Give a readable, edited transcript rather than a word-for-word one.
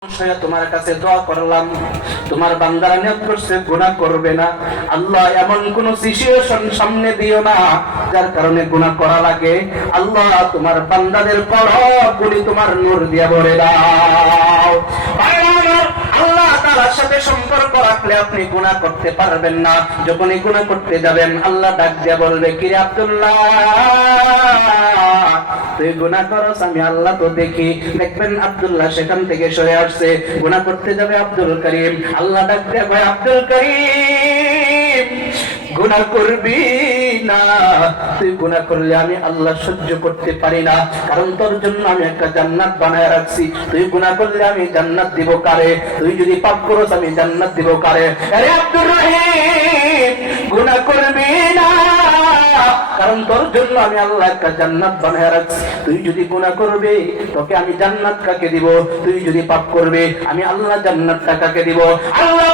তোমার কাছে দোয়া করলাম, তোমার বান্দারা নিয়ত করছে গুনাহ করবে না। আল্লাহ এমন কোন সিচুয়েশন সামনে দিও না যার কারণে গুনাহ করা লাগে। আল্লাহ তোমার বান্দাদের কলবগুলি তোমার নূর দিয়ে ভরে দাও। আল্লাহ তাআলার সাথে সম্পর্ক রাখলে আপনি গুনাহ করতে পারবেন না। যখনই গুনাহ করতে যাবেন আল্লাহ ডাক দিয়ে বলবে, কি রে আব্দুল্লাহ, তুই গুনাহ করস, আমি আল্লাহ তো দেখি। দেখবেন আব্দুল্লাহ সেখান থেকে সরে আসছে, গুনাহ করতে যাবে আব্দুল করিম। আল্লাহ ডাক দিয়ে কয়, আব্দুল করিম গুনাহ করবি না, তুই গুনাহ করলে আমি আল্লাহ সহ্য করতে পারি না, কারণ তোর জন্য আমি একটা জান্নাত বানায় রাখছি। তুই গুনাহ করলে আমি জান্নাত দিব কারে? তুই যদি পাপ করস আমি জান্নাত দিব কারে? আরে আব্দুর রহিম গুনাহ করবি না, কারণ তোর জন্য আমি আল্লাহ একটা জান্নাত বানায় রাখছি। তুই যদি গুনাহ করবে তোকে আমি জান্নাত কাকে দিব? তুই যদি পাপ করবে আমি আল্লাহ জান্নাতটা কাকে দিব? আল্লাহ